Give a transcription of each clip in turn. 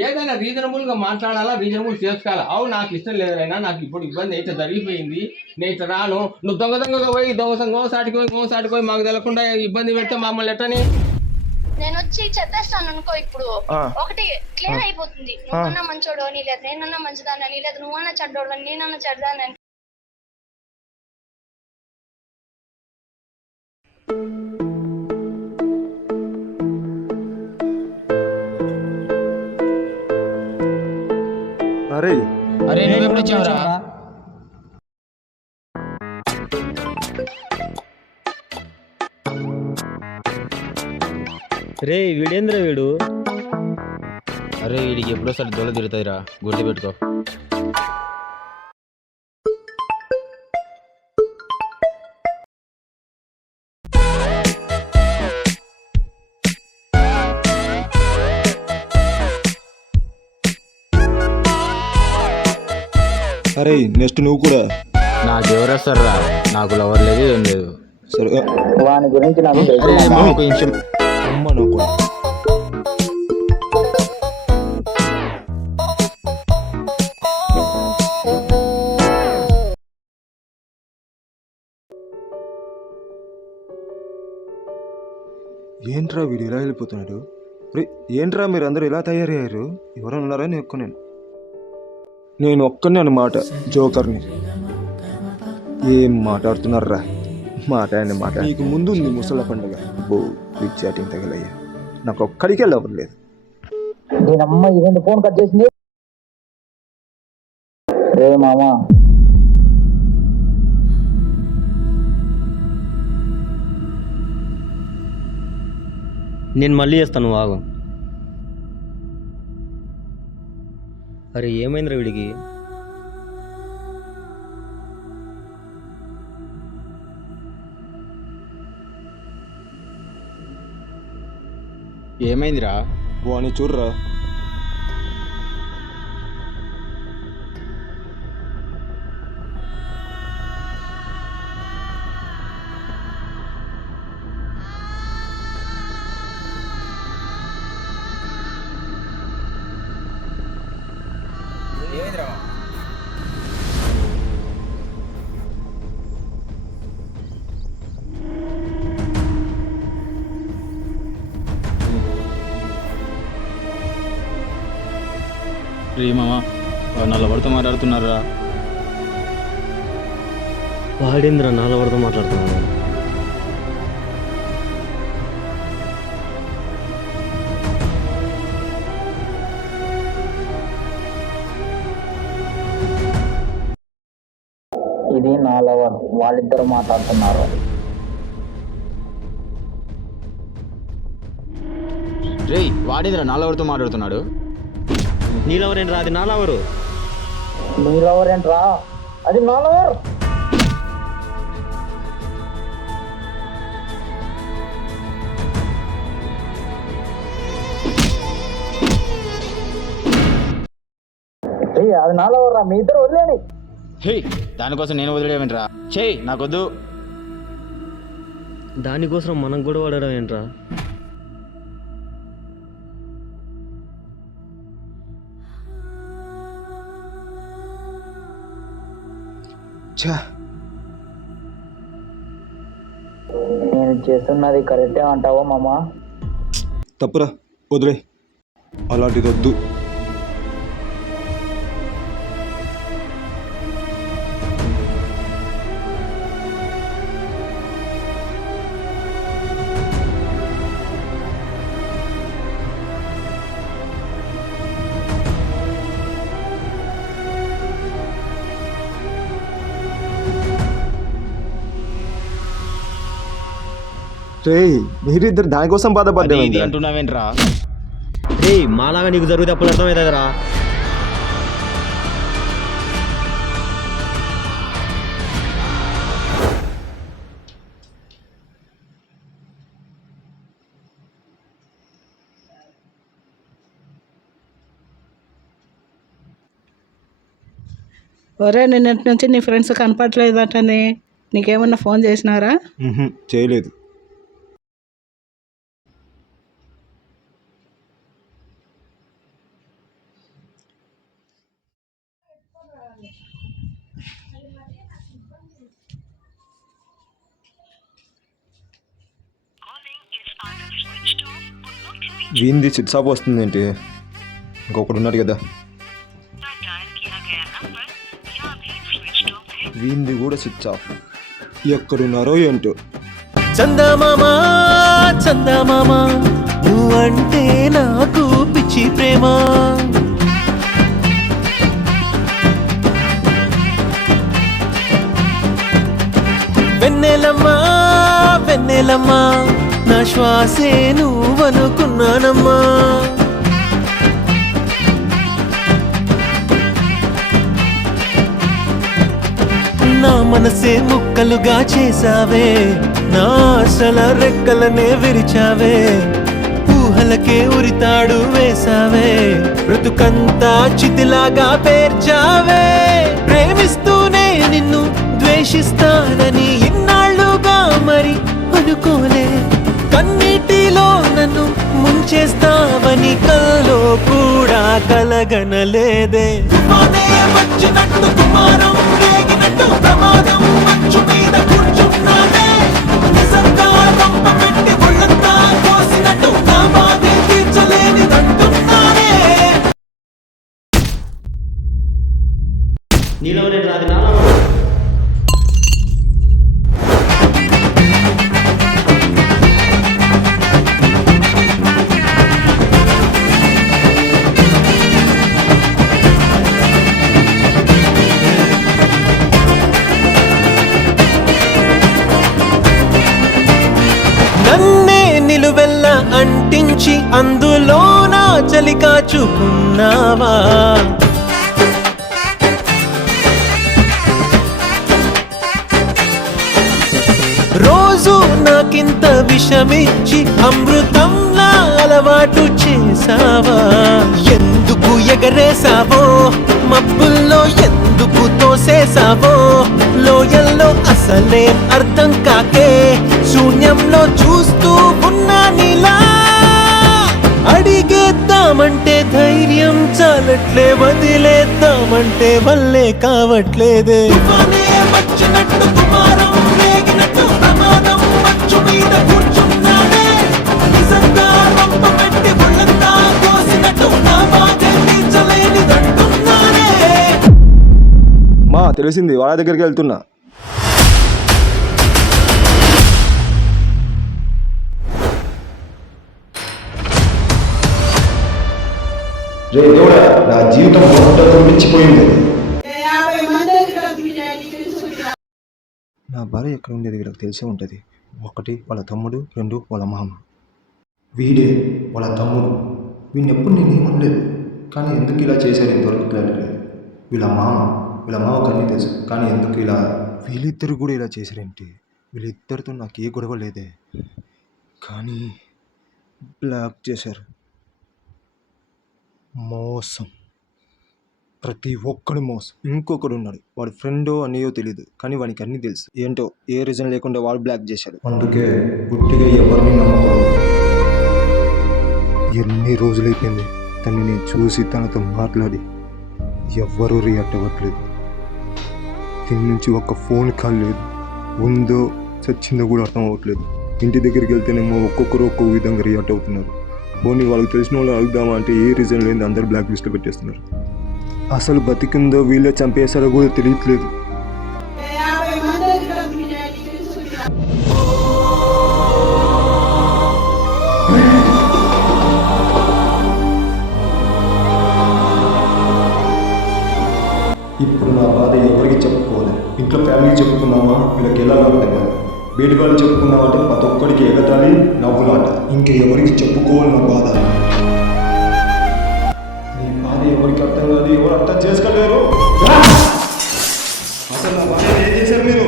ఏదైనా రీజనబుల్ గా మాట్లాడాలా, రీజనబుల్ చేసుకోవాలా. అవును నాకు ఇష్టం లేదైనా, నాకు ఇప్పుడు ఇబ్బంది అయితే జరిగిపోయింది, నేను ఇట్లా రాను. నువ్వు దొంగగా పోయి గోసాటికి పోయి మాకు తెలకుండా ఇబ్బంది పెడితే మమ్మల్ని ఎట్టని. నేను వచ్చి చెప్పేస్తాను అనుకో, ఇప్పుడు ఒకటి క్లియర్ అయిపోతుంది. నువ్వన్నా మంచోడు అని లేదు, నేనన్నా మంచిదాన్ని అని లేదు, నువ్వన్నా చెడ్డోడు అని నేనన్నా చెడ్డాన్ని అని. అరే అరే నువ్వు ఎప్పుడు వచ్చావురా? రే వీడేంద్ర వీడు? అరే వీడికి ఎప్పుడోసారి దొల తిరుగుతాయిరా, గుర్తు పెట్టుకో. అరే నెక్స్ట్ నువ్వు కూడా. నాకెవరు వస్తారా? నాకు లవర్ లేదు, ఏం లేదు. సరే వాని గురించి నాకు అరే ఒక నిమిషం. అమ్మ నువ్వు కూడా. ఏంట్రా వీడు ఇలా వెళ్ళిపోతున్నాడు? రే ఏంట్రా మీరు అందరూ ఇలా తయారయ్యారు? ఎవరైనా ఉన్నారా? నేను ఒక్కనే అన్నమాట, జోకర్ని. ఏం మాట్లాడుతున్నారా? మాట నీకు ముందు ఉంది ముసల పండుగ. చాటింగ్ తగిలయ్యా, నాకు ఒక్కడికి వెళ్ళవలేదు. నేనమ్మ ఇదేంటి ఫోన్ కట్ చేసింది? రే మామా, నేను మళ్ళీ చేస్తాను, ఆగు. అరే ఏమైందిరా వీడికి? ఏమైందిరా? వాణ్ణి చూడరా. రే మామ, వాళ్ళ ఎవరితో మాట్లాడుతున్నారా? వాడేంద్ర నాలో వరద మాట్లాడుతున్నాను. ఇది నా లవర్, వాళ్ళిద్దరు మాట్లాడుతున్నారు. రే వాడేంద్ర నాలో ఎవరితో మాట్లాడుతున్నాడు? నీలెవరేంట్రా? అది నా లవరు. నీ లవర్ ఏంట్రా? అది నా లవర్. అది నా లవర్ రా, మీ ఇద్దరు వదిలేండి. హే దానికోసం నేను వదిలేయమంటరా? చేయి, నాకొద్దు. దానికోసం మనం కూడా వాడడం ఏంట్రా? నేను చేస్తున్నది కరెక్టే అంటావా మామా? తప్పురా, వదిలే, అలాంటిది వద్దు. రే మీరిద్దరు దానికోసం ఇది బాధపడ్డా. అంటున్నావేంట్రా? రే మాలాగా నీకు జరిగితే అప్పుడు అర్థమవుతుందిరా. ఒరే నిన్నటి నుంచి నీ ఫ్రెండ్స్ కనపడలేదటనే, నీకేమన్నా ఫోన్ చేసినారా? చేయలేదు. వీంది స్విచ్ ఆఫ్ వస్తుందేంటి? ఇంకొకడు ఉన్నాడు కదా, వీంది కూడా స్విచ్ ఆఫ్. ఎక్కడున్నారో ఏంటో. చందమామ చందమామ నువ్వంటే నాకు పిచ్చి ప్రేమ. వెన్నెలమ్మా వెన్నెలమ్మా నా శ్వాసే నువ్వనుకున్నానమ్మా. నా మనసే ముక్కలుగా చేసావే, నా ఆశల రెక్కలనే విరిచావే, ఊహలకే ఉరితాడు వేసావే, బ్రతుకంతా చితిలాగా పేర్చావే. ప్రేమిస్తూనే నిన్ను ద్వేషిస్తానని ఇన్నాళ్ళుగా మరి అనుకోలే, కన్నీటిలో నన్ను ముంచేస్తావని కల్లో కూడా కలగనలేదే. తుఫానే వచ్చినట్టు దుమారం రేగినట్టు ప్రమాదం మంచు మీద కూర్చున్నానే, నిజంగా పంప పెట్టి ఒళ్ళంతా కోసినట్టు నా బాధే తీర్చలేనిదంటున్నానే. నీలో రాదు నాలో. నన్నే నిలువెల్ల అంటించి అందులో నా చలి కాచుకున్నావా. రోజు నాకింత విషమిచ్చి అమృతంలా అలవాటు చేసావా. ఎందుకు ఎగరేసావో మబ్బుల్లో, ఎందుకు తోసేసావో లోయల్లో, అసలేం అర్థం కాకే శూన్యంలో చూస్తూ ఉన్నా నీలా. అడిగేద్దామంటే ధైర్యం చాలట్లే, వదిలేద్దామంటే వల్లే కావట్లేదే. తుఫానే వచ్చినట్టు దుమారం రేగినట్టు ప్రమాదం మంచు మీద కూర్చున్నానే, నిజంగా పంప పెట్టి ఒళ్ళంతా కోసినట్టు నా బాధే తీర్చలేనిదంటున్నానే. మా తెలిసింది, వాళ్ళ దగ్గరికి వెళ్తున్నా. రే దేవుడా, నా జీవితం మొత్తం మించిపోయింది. నా భార్య ఎక్కడ ఉండేది వీళ్ళకి తెలిసే ఉంటుంది. 1 వాళ్ళ తమ్ముడు, 2 వాళ్ళ మామ. వీడే వాళ్ళ తమ్ముడు. వీడిని ఎప్పుడు నేను ఏమనలేదు, కానీ ఎందుకు ఇలా చేశారు ఇంతవరకు క్లారిటీ లేదు. వీళ్ళ మామకు అన్నీ తెలుసు, కానీ ఎందుకు ఇలా వీళ్ళిద్దరు కూడా ఇలా చేశారేంటి? వీళ్ళిద్దరితో నాకు ఏ గొడవ లేదే, కానీ బ్లాక్ చేశారు. మోసం, ప్రతి ఒక్కడు మోసం. ఇంకొకడు ఉన్నాడు, వాడి ఫ్రెండో అన్నయో తెలియదు, కానీ వానికి అన్నీ తెలుసు. ఏంటో ఏ రీజన్ లేకుండా వాడు బ్లాక్ చేశాడు. అందుకే గుట్టిగా ఎవరిని నమ్మకూడదు. ఎన్ని రోజులైపోయింది తనని చూసి తనతో మాట్లాడి, ఎవ్వరూ రియాక్ట్ అవ్వట్లేదు. దీని నుంచి ఒక ఫోన్ కాల్ లేదు, ఉందో చచ్చిందో కూడా అర్థం అవ్వట్లేదు. ఇంటి దగ్గరికి వెళ్తేనేమో ఒక్కొక్కరు ఒక్కొక్క విధంగా రియాక్ట్ అవుతున్నారు. పోనీ వాళ్ళకి తెలిసిన వాళ్ళు అడుగుదామా అంటే ఏ రీజన్ లేని అందరు బ్లాక్ లిస్ట్లో పెట్టేస్తున్నారు. అసలు బతికిందో వీళ్ళే చంపేశారో కూడా తెలియట్లేదు. ఇప్పుడు నా బాధ ఎవరికి చెప్పుకోవాలి? ఇంట్లో ఫ్యామిలీకి చెప్పుకున్నామా, వీళ్ళకి ఎలా అర్థం కాదు. బయట వాళ్ళు చెప్పుకున్నామా అంటే ప్రతి ఒక్కడికి ఎగతాళి, నవ్వులాట. ఇంకా ఎవరికి చెప్పుకోవాలి నా బాధ? నీ బాధ ఎవరికి అర్థం కాదు, ఎవరు అర్థం చేసుకోలేరు. అసలు నా బాధ ఏం చేశారు మీరు?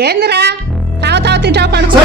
ఏందిరా తావు తింటావు పడుకో.